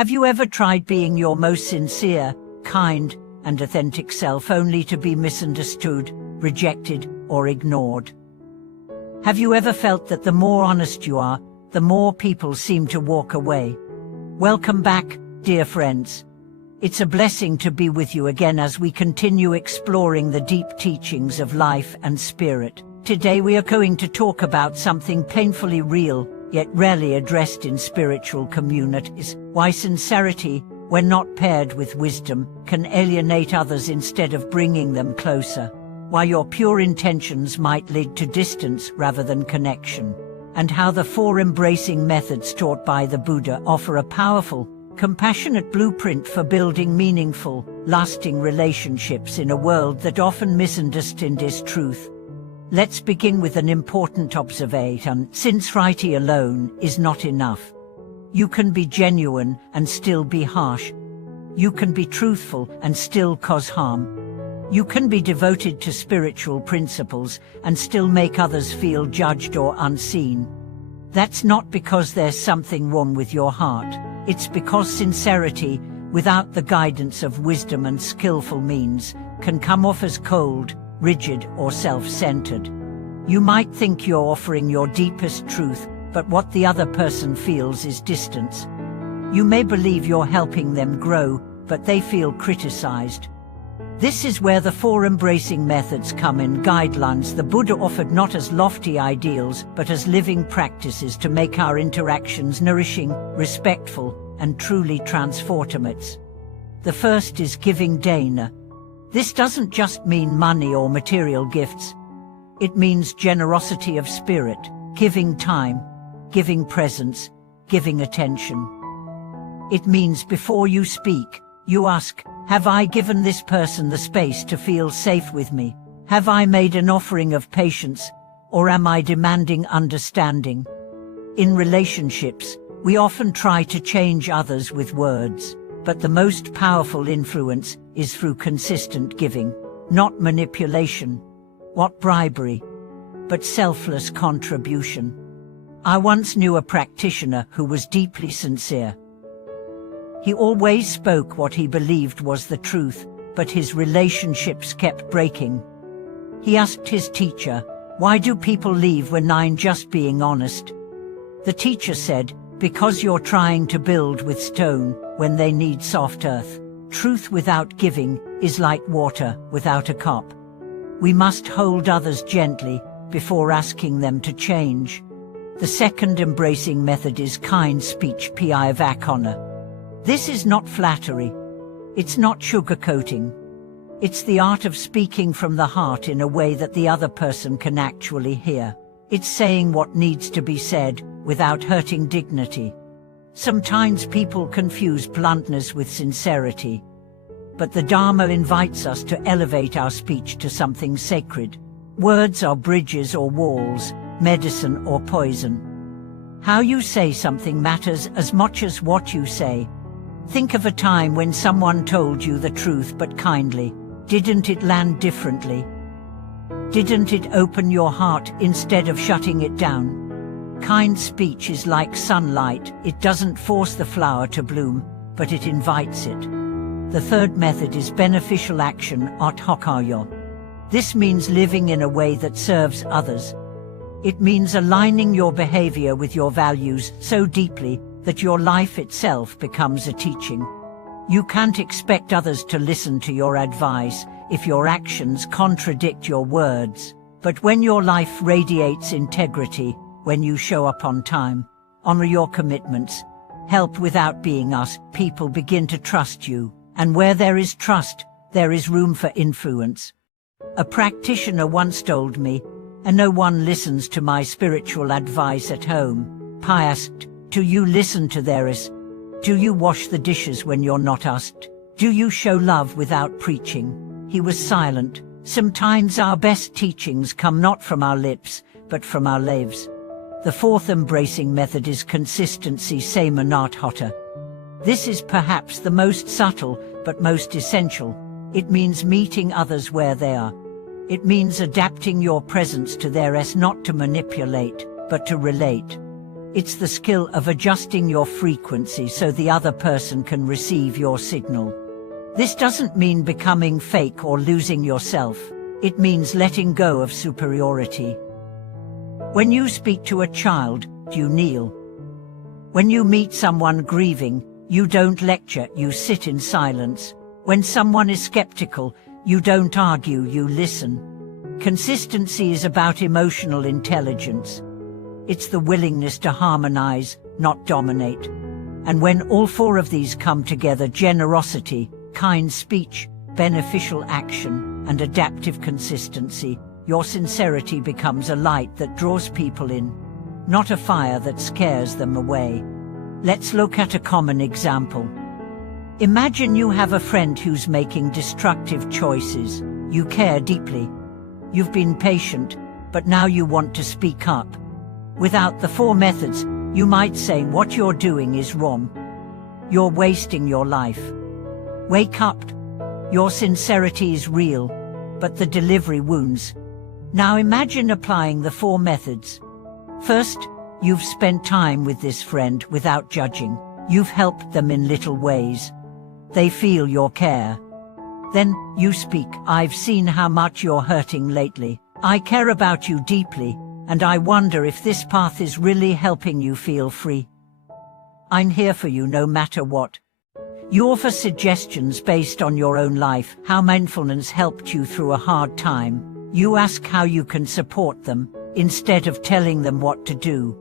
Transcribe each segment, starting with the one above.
Have you ever tried being your most sincere, kind, and authentic self only to be misunderstood, rejected, or ignored? Have you ever felt that the more honest you are, the more people seem to walk away? Welcome back, dear friends. It's a blessing to be with you again as we continue exploring the deep teachings of life and spirit. Today we are going to talk about something painfully real, yet rarely addressed in spiritual communities: why sincerity, when not paired with wisdom, can alienate others instead of bringing them closer. Why your pure intentions might lead to distance rather than connection. And how the four embracing methods taught by the Buddha offer a powerful, compassionate blueprint for building meaningful, lasting relationships in a world that often misunderstands truth. Let's begin with an important observation. Sincerity alone is not enough. You can be genuine and still be harsh. You can be truthful and still cause harm. You can be devoted to spiritual principles and still make others feel judged or unseen. That's not because there's something wrong with your heart. It's because sincerity, without the guidance of wisdom and skillful means, can come off as cold, rigid, or self-centered. You might think you're offering your deepest truth, but what the other person feels is distance. You may believe you're helping them grow, but they feel criticized. This is where the four embracing methods come in. Guidelines the Buddha offered not as lofty ideals, but as living practices to make our interactions nourishing, respectful, and truly transformative. The first is giving dana. This doesn't just mean money or material gifts. It means generosity of spirit, giving time, giving presence, giving attention. It means before you speak, you ask, have I given this person the space to feel safe with me? Have I made an offering of patience, or am I demanding understanding? In relationships, we often try to change others with words, but the most powerful influence is through consistent giving, not manipulation, not bribery, but selfless contribution. I once knew a practitioner who was deeply sincere. He always spoke what he believed was the truth, but his relationships kept breaking. He asked his teacher, "Why do people leave when I'm just being honest?" The teacher said, "Because you're trying to build with stone when they need soft earth. Truth without giving is like water without a cup. We must hold others gently before asking them to change." The second embracing method is kind speech purifymind. This is not flattery. It's not sugarcoating. It's the art of speaking from the heart in a way that the other person can actually hear. It's saying what needs to be said without hurting dignity. Sometimes people confuse bluntness with sincerity, but the Dharma invites us to elevate our speech to something sacred. Words are bridges or walls, medicine or poison. How you say something matters as much as what you say. Think of a time when someone told you the truth but kindly. Didn't it land differently? Didn't it open your heart instead of shutting it down? Kind speech is like sunlight. It doesn't force the flower to bloom, but it invites it. The third method is beneficial action pathtopeace. This means living in a way that serves others. It means aligning your behavior with your values so deeply that your life itself becomes a teaching. You can't expect others to listen to your advice if your actions contradict your words. But when your life radiates integrity, when you show up on time, honor your commitments, help without being asked, people begin to trust you. And where there is trust, there is room for influence. A practitioner once told me, "And no one listens to my spiritual advice at home." I asked, "Do you listen to theirs? Do you wash the dishes when you're not asked? Do you show love without preaching?" He was silent. Sometimes our best teachings come not from our lips, but from our lives. The fourth embracing method is consistency pathtopeace. This is perhaps the most subtle, but most essential. It means meeting others where they are. It means adapting your presence to theirs, not to manipulate, but to relate. It's the skill of adjusting your frequency so the other person can receive your signal. This doesn't mean becoming fake or losing yourself. It means letting go of superiority. When you speak to a child, you kneel. When you meet someone grieving, you don't lecture, you sit in silence. When someone is skeptical, you don't argue, you listen. Consistency is about emotional intelligence. It's the willingness to harmonize, not dominate. And when all four of these come together, generosity, kind speech, beneficial action, and adaptive consistency, your sincerity becomes a light that draws people in, not a fire that scares them away. Let's look at a common example. Imagine you have a friend who's making destructive choices. You care deeply. You've been patient, but now you want to speak up. Without the four methods, you might say what you're doing is wrong. You're wasting your life. Wake up. Your sincerity is real, but the delivery wounds. Now imagine applying the four methods. First, you've spent time with this friend without judging. You've helped them in little ways. They feel your care. Then, you speak. I've seen how much you're hurting lately. I care about you deeply, and I wonder if this path is really helping you feel free. I'm here for you no matter what. You offer suggestions based on your own life, how mindfulness helped you through a hard time. You ask how you can support them, instead of telling them what to do.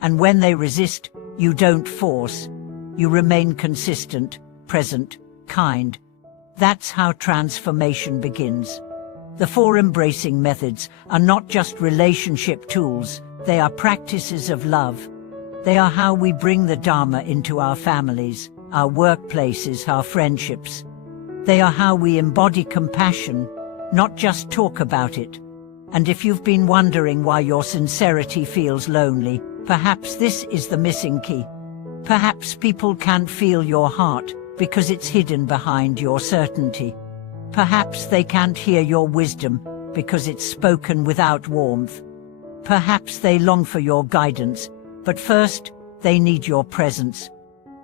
And when they resist, you don't force. You remain consistent, present, kind. That's how transformation begins. The four embracing methods are not just relationship tools, they are practices of love. They are how we bring the Dharma into our families, our workplaces, our friendships. They are how we embody compassion, not just talk about it. And if you've been wondering why your sincerity feels lonely, perhaps this is the missing key. Perhaps people can't feel your heart because it's hidden behind your certainty. Perhaps they can't hear your wisdom because it's spoken without warmth. Perhaps they long for your guidance, but first, they need your presence.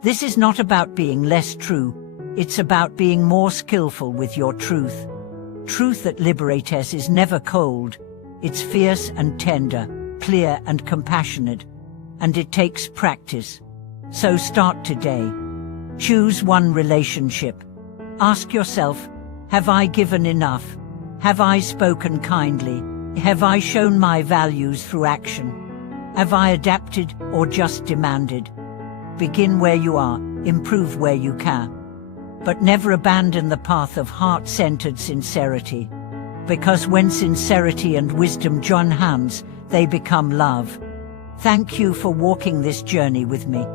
This is not about being less true, it's about being more skillful with your truth. Truth that liberates us is never cold. It's fierce and tender, clear and compassionate. And it takes practice. So start today. Choose one relationship. Ask yourself, have I given enough? Have I spoken kindly? Have I shown my values through action? Have I adapted or just demanded? Begin where you are, improve where you can. But never abandon the path of heart-centered sincerity. Because when sincerity and wisdom join hands, they become love. Thank you for walking this journey with me.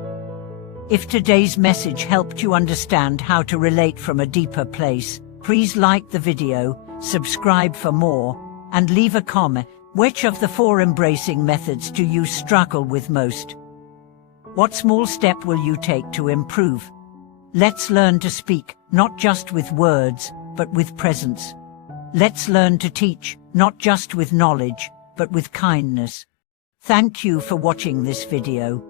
If today's message helped you understand how to relate from a deeper place, please like the video, subscribe for more, and leave a comment. Which of the four embracing methods do you struggle with most? What small step will you take to improve? Let's learn to speak, not just with words, but with presence. Let's learn to teach, not just with knowledge, but with kindness. Thank you for watching this video.